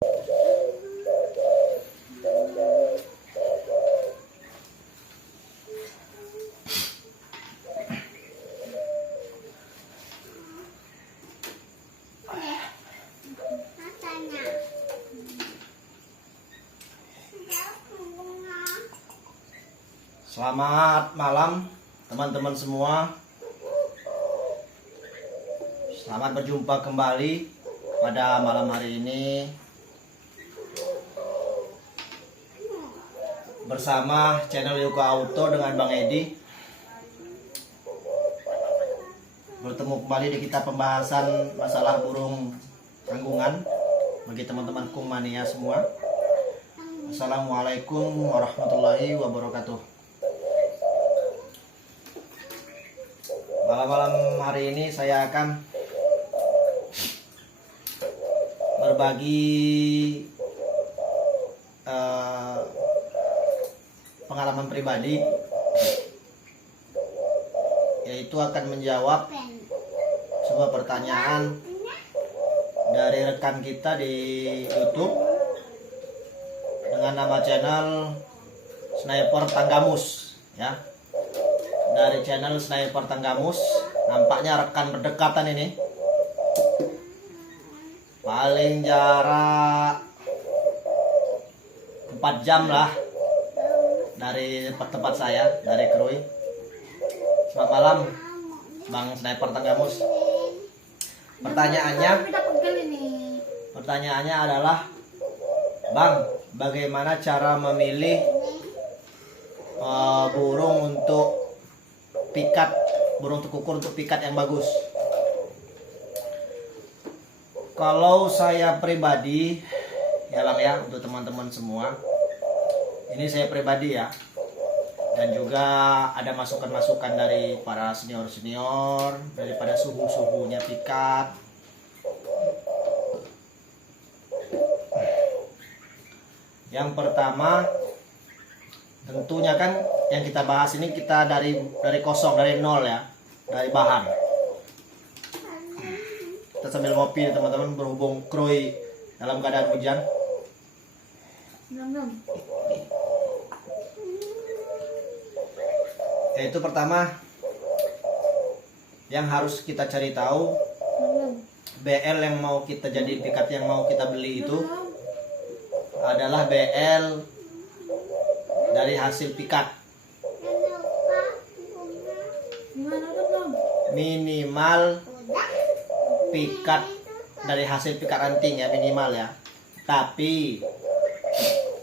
Selamat malam teman-teman semua. Selamat berjumpa kembali pada malam hari ini bersama channel Yuka Auto dengan Bang Edi. Bertemu kembali di kita pembahasan masalah burung tanggungan bagi teman-teman kumania semua. Assalamualaikum warahmatullahi wabarakatuh. Malam hari ini saya akan berbagi pengalaman pribadi, yaitu akan menjawab sebuah pertanyaan dari rekan kita di YouTube dengan nama channel Sniper Tanggamus, ya. Dari channel Sniper Tanggamus, nampaknya rekan berdekatan ini, paling jarak 4 jam lah dari tempat saya, dari Krui. Selamat malam Bang Sniper Tanggamus. Pertanyaannya adalah, Bang, bagaimana cara memilih burung untuk pikat, burung tekukur untuk pikat yang bagus? Kalau saya pribadi, ya Bang ya, untuk teman-teman semua, ini saya pribadi ya, dan juga ada masukan-masukan dari para senior-senior, daripada suhu-suhunya pikat. Yang pertama, tentunya kan yang kita bahas ini kita dari kosong, dari nol ya, dari bahan. Kita sambil ngopi teman-teman, berhubung Krui dalam keadaan hujan. Yaitu pertama yang harus kita cari tahu, BL yang mau kita jadi pikat, yang mau kita beli itu adalah BL dari hasil pikat. Minimal pikat dari hasil pikat ranting ya, minimal ya. Tapi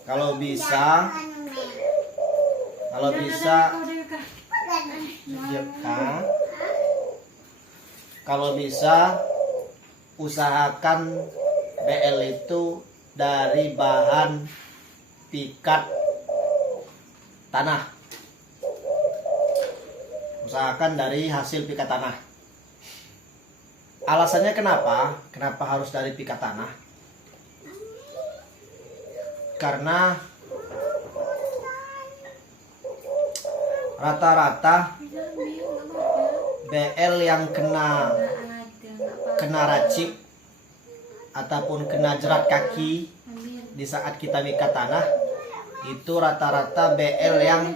kalau bisa usahakan BL itu dari bahan pikat tanah. Usahakan dari hasil pikat tanah. Alasannya kenapa? Kenapa harus dari pikat tanah? Karena rata-rata BL yang kena racik ataupun kena jerat kaki di saat kita pikat tanah, itu rata-rata BL yang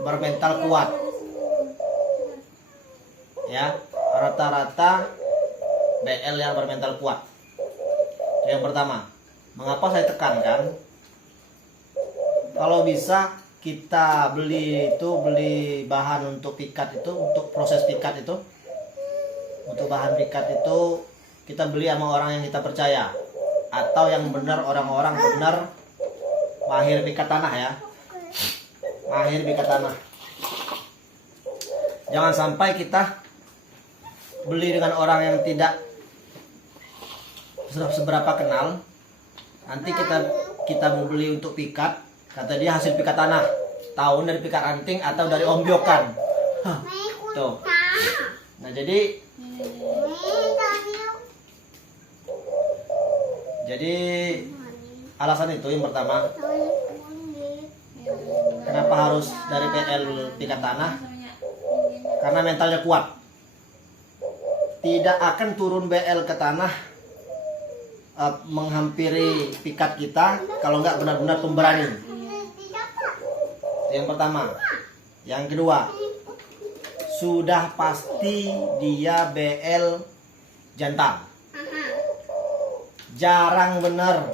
bermental kuat. Ya, rata-rata BL yang bermental kuat. Itu yang pertama. Mengapa saya tekankan? Kalau bisa kita beli bahan untuk pikat itu, untuk proses pikat itu, untuk bahan pikat itu kita beli sama orang yang kita percaya, atau yang benar, orang-orang benar mahir pikat tanah ya, mahir pikat tanah. Jangan sampai kita beli dengan orang yang tidak seberapa kenal. Nanti kita mau beli untuk pikat, kata dia hasil pikat tanah, tahun dari pikat ranting atau dari ombyokan. Tuh. Nah jadi alasan itu yang pertama. Kenapa harus dari PL pikat tanah? Karena mentalnya kuat. Tidak akan turun BL ke tanah menghampiri pikat kita kalau nggak benar-benar pemberani. Itu yang pertama. Yang kedua, sudah pasti dia BL jantan. Jarang benar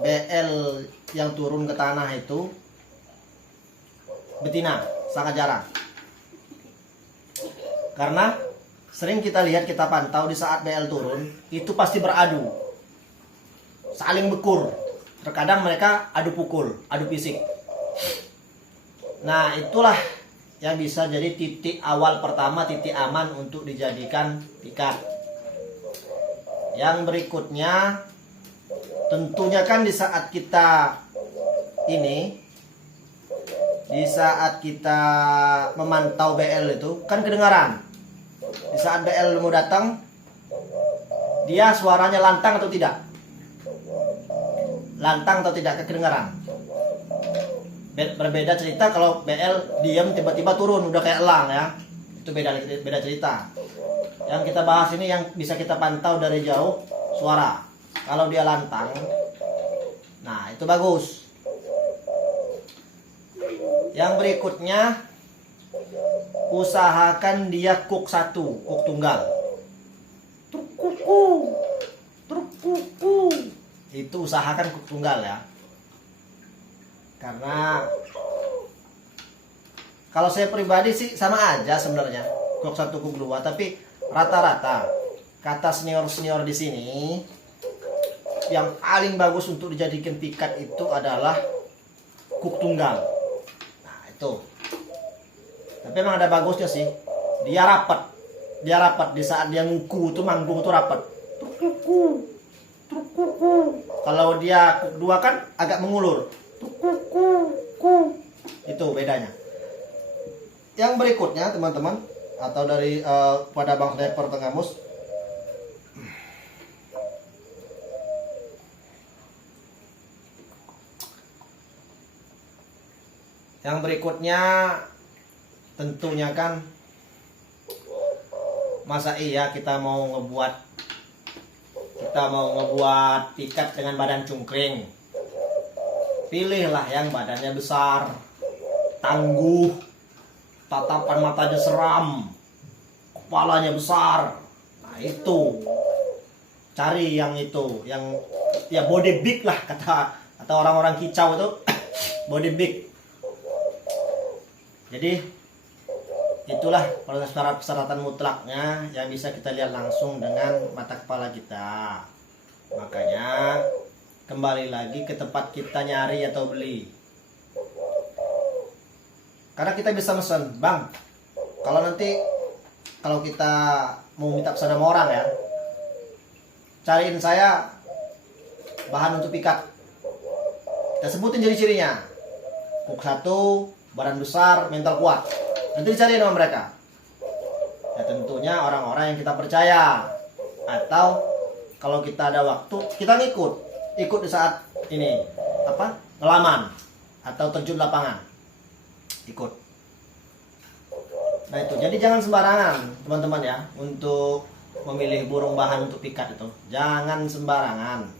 BL yang turun ke tanah itu betina, sangat jarang. Karena sering kita lihat, kita pantau di saat BL turun itu pasti beradu, saling bekur. Terkadang mereka adu pukul, adu fisik. Nah, itulah yang bisa jadi titik awal pertama, titik aman untuk dijadikan pikat. Yang berikutnya, tentunya kan di saat kita memantau BL itu kan kedengaran. Di saat BL mau datang, dia suaranya lantang atau tidak? Lantang atau tidak, kedengaran. Berbeda cerita kalau BL diam tiba-tiba turun udah kayak elang ya. Itu beda cerita. Yang kita bahas ini yang bisa kita pantau dari jauh suara. Kalau dia lantang, nah itu bagus. Yang berikutnya, usahakan dia kuk satu, kuk tunggal. Truk kuku, truk kuku. Itu usahakan kuk tunggal ya. Karena kalau saya pribadi sih sama aja sebenarnya, kuk satu kuk dua. Tapi rata-rata kata senior-senior di sini, yang paling bagus untuk dijadikan pikat itu adalah kuk tunggal. Nah itu. Tapi memang ada bagusnya sih. Dia rapat di saat dia nguku itu, manggung itu rapat. Truk kuku, truk kuku. Kalau dia kuk dua kan agak mengulur. Truk kuku. Itu bedanya. Yang berikutnya teman-teman, atau dari pada Bang Sniper Tengamus, yang berikutnya tentunya kan, masa iya kita mau ngebuat pikat dengan badan cungkring. Pilihlah yang badannya besar, tangguh, tatapan matanya seram, kepalanya besar. Nah itu, cari yang itu, yang ya body big lah, kata orang-orang kicau itu body big. Jadi itulah proses persyaratan mutlaknya yang bisa kita lihat langsung dengan mata kepala kita. Makanya kembali lagi ke tempat kita nyari atau beli. Karena kita bisa mesen, Bang, kalau kita mau minta pesan sama orang ya, cariin saya bahan untuk pikat. Kita sebutin ciri-cirinya. Kuk satu, badan besar, mental kuat. Nanti dicariin sama mereka. Ya tentunya orang-orang yang kita percaya. Atau kalau kita ada waktu, kita ikut di saat ini ngelaman atau terjun lapangan. Ikut. Nah itu, jadi jangan sembarangan teman-teman ya untuk memilih burung bahan untuk pikat itu. Jangan sembarangan.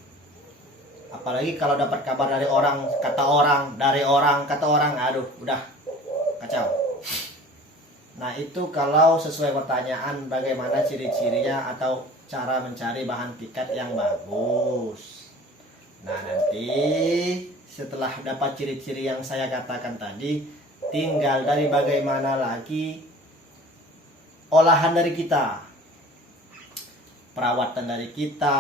Apalagi kalau dapat kabar dari orang, kata orang, aduh udah kacau. Nah itu kalau sesuai pertanyaan bagaimana ciri-cirinya atau cara mencari bahan pikat yang bagus. Nah nanti setelah dapat ciri-ciri yang saya katakan tadi, tinggal dari bagaimana lagi olahan dari kita, perawatan dari kita,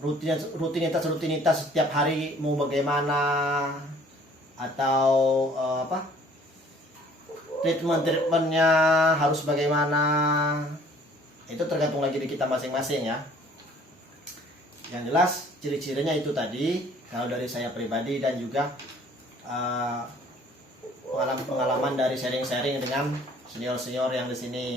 rutinitas setiap hari mau bagaimana, atau treatmentnya harus bagaimana. Itu tergantung lagi di kita masing-masing ya. Yang jelas ciri-cirinya itu tadi kalau dari saya pribadi, dan juga pengalaman dari sharing-sharing dengan senior-senior yang di sini.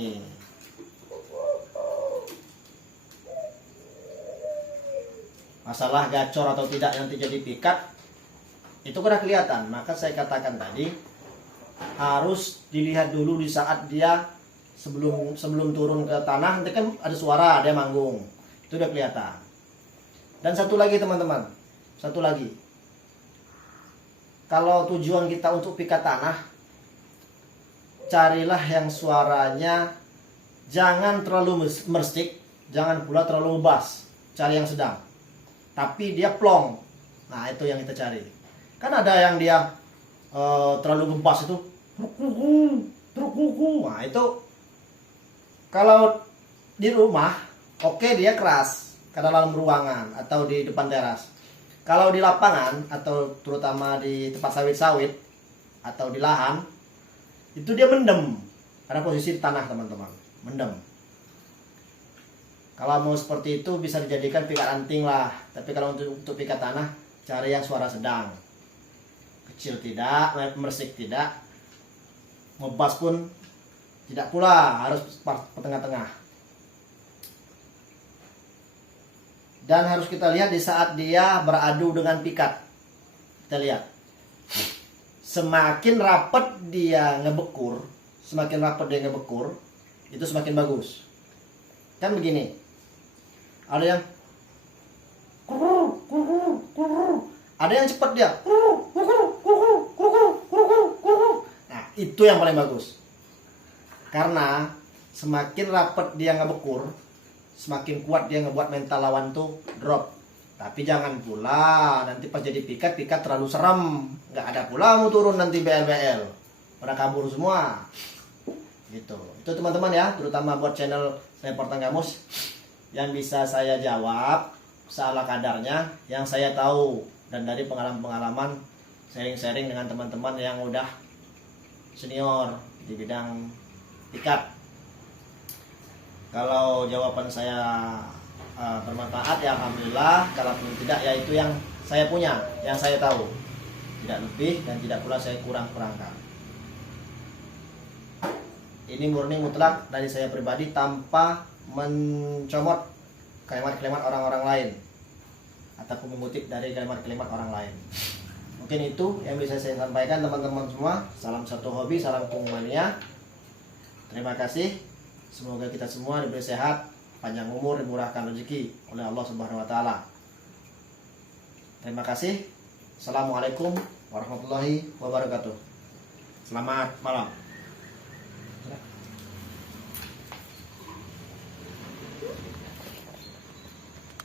Masalah gacor atau tidak nanti jadi pikat itu udah kelihatan. Maka saya katakan tadi, harus dilihat dulu di saat dia sebelum turun ke tanah nanti kan ada suara dia manggung, itu udah kelihatan. Dan satu lagi teman-teman, satu lagi, kalau tujuan kita untuk pikat tanah, carilah yang suaranya jangan terlalu merstik, jangan pula terlalu bass, cari yang sedang tapi dia plong. Nah itu yang kita cari. Kan ada yang dia terlalu ngebas itu truk. Nah itu kalau di rumah oke, dia keras karena dalam ruangan atau di depan teras. Kalau di lapangan atau terutama di tempat sawit-sawit atau di lahan, itu dia mendem karena posisi di tanah teman-teman, mendem. Kalau mau seperti itu bisa dijadikan pikat anting lah. Tapi kalau untuk pikat tanah, cari yang suara sedang, kecil tidak, mersik tidak, ngebas pun tidak pula, harus tengah-tengah. Dan harus kita lihat di saat dia beradu dengan pikat. Kita lihat, semakin rapat dia ngebekur, itu semakin bagus. Kan begini, ada yang ada yang cepat dia. Nah itu yang paling bagus. Karena semakin rapat dia ngebekur, semakin kuat dia ngebuat mental lawan tuh drop. Tapi jangan pula nanti pas jadi pikat terlalu serem, nggak ada pula mau turun nanti BL pada kabur semua gitu. Itu teman-teman ya, terutama buat channel Sniper Tanggamus, yang bisa saya jawab salah kadarnya yang saya tahu dan dari pengalaman sharing-sharing dengan teman-teman yang udah senior di bidang pikat. Kalau jawaban saya bermanfaat ya alhamdulillah, kalau tidak ya itu yang saya punya, yang saya tahu, tidak lebih dan tidak pula saya kurang-kurangkan. Ini murni mutlak dari saya pribadi tanpa mencomot kalimat-kalimat orang-orang lain ataupun mengutip dari kalimat-kalimat orang lain. Mungkin itu yang bisa saya sampaikan teman-teman semua. Salam satu hobi, salam Kungmania. Terima kasih. Semoga kita semua diberi sehat, panjang umur, dimurahkan rezeki oleh Allah Subhanahu wa taala. Terima kasih. Assalamualaikum warahmatullahi wabarakatuh. Selamat malam.